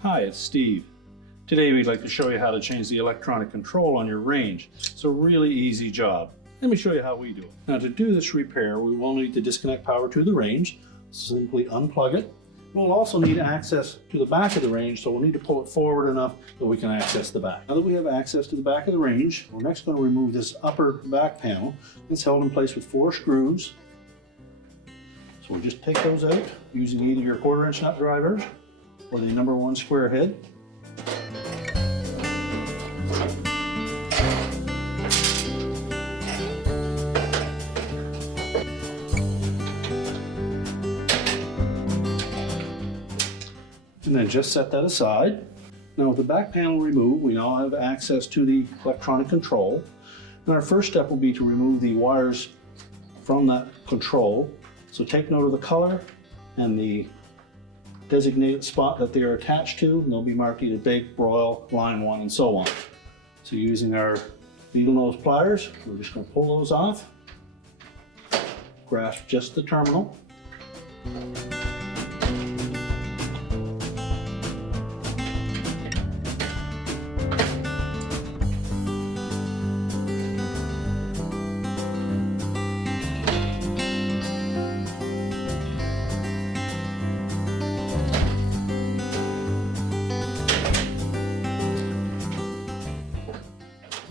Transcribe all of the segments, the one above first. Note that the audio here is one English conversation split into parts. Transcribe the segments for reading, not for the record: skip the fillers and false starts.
Hi, it's Steve. Today we'd like to show you how to change the electronic control on your range. It's a really easy job. Let me show you how we do it. Now to do this repair, we will need to disconnect power to the range. Simply unplug it. We'll also need access to the back of the range, so we'll need to pull it forward enough that we can access the back. Now that we have access to the back of the range, we're next going to remove this upper back panel. It's held in place with 4 screws. So we'll just take those out using either your 1/4" nut drivers or the #1 square head. And then just set that aside. Now with the back panel removed, we now have access to the electronic control. And our first step will be to remove the wires from that control. So take note of the color and the designated spot that they are attached to. They'll be marked either big, broil, line 1, and so on. So using our needle nose pliers, we're just going to pull those off. Grasp just the terminal.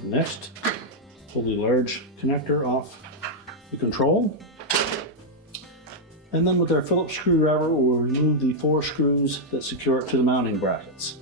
Next, pull the large connector off the control. And then with our Phillips screwdriver, we'll remove the 4 screws that secure it to the mounting brackets.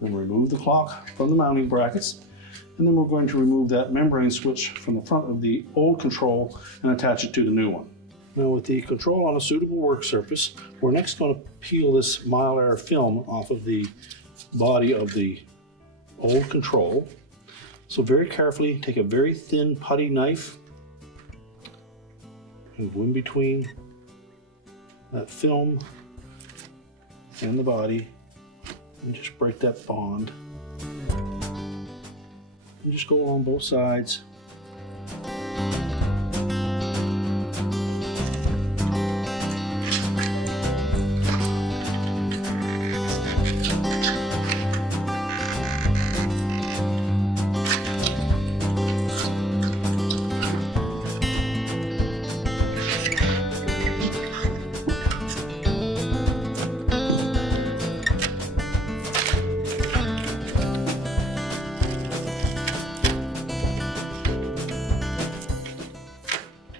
Remove the clock from the mounting brackets, and then we're going to remove that membrane switch from the front of the old control and attach it to the new one. Now with the control on a suitable work surface, we're next going to peel this Mylar film off of the body of the old control. So very carefully take a very thin putty knife and go in between that film and the body and just break that bond. And just go along both sides.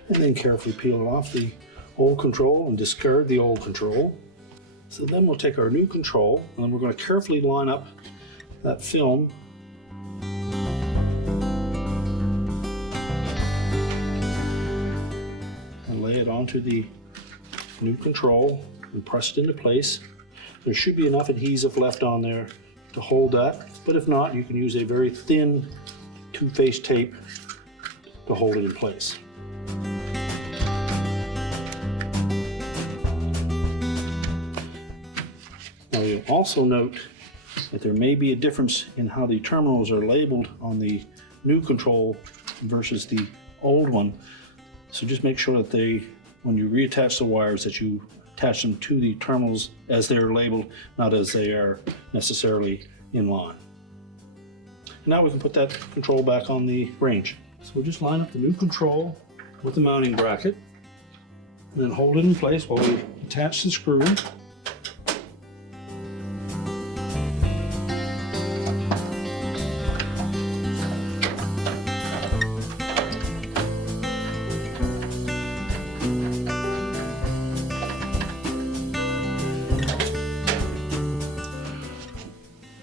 And then carefully peel it off the old control and discard the old control. So then we'll take our new control and we're going to carefully line up that film and lay it onto the new control and press it into place. There should be enough adhesive left on there to hold that, but if not, you can use a very thin 2-face tape to hold it in place. Now you'll also note that there may be a difference in how the terminals are labeled on the new control versus the old one. So just make sure that when you reattach the wires, that you attach them to the terminals as they're labeled, not as they are necessarily in line. Now we can put that control back on the range. So we'll just line up the new control with the mounting bracket and then hold it in place while we attach the screw.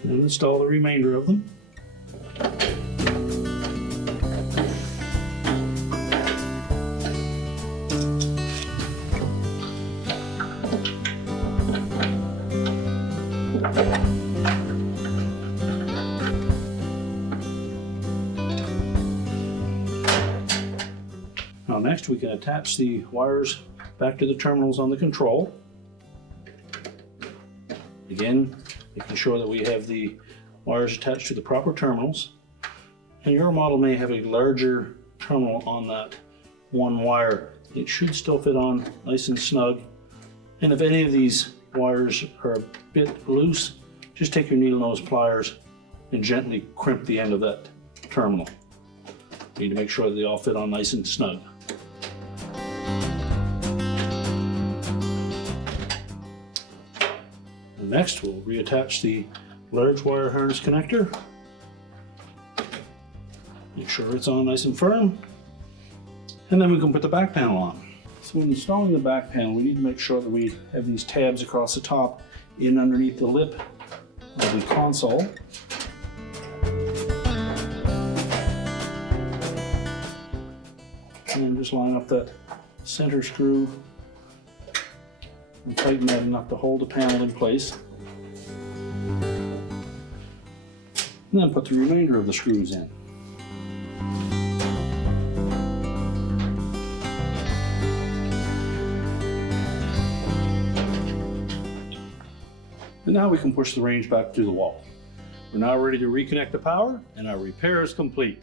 And install the remainder of them. next we can attach the wires back to the terminals on the control. Again, making sure that we have the wires attached to the proper terminals. And your model may have a larger terminal on that one wire. It should still fit on nice and snug. And if any of these wires are a bit loose, just take your needle nose pliers and gently crimp the end of that terminal. You need to make sure that they all fit on nice and snug. And next, we'll reattach the large wire harness connector. Make sure it's on nice and firm. And then we can put the back panel on. So when installing the back panel, we need to make sure that we have these tabs across the top in underneath the lip of the console. And just line up that center screw and tighten that enough to hold the panel in place. And then put the remainder of the screws in. And now we can push the range back to the wall. We're now ready to reconnect the power, and our repair is complete.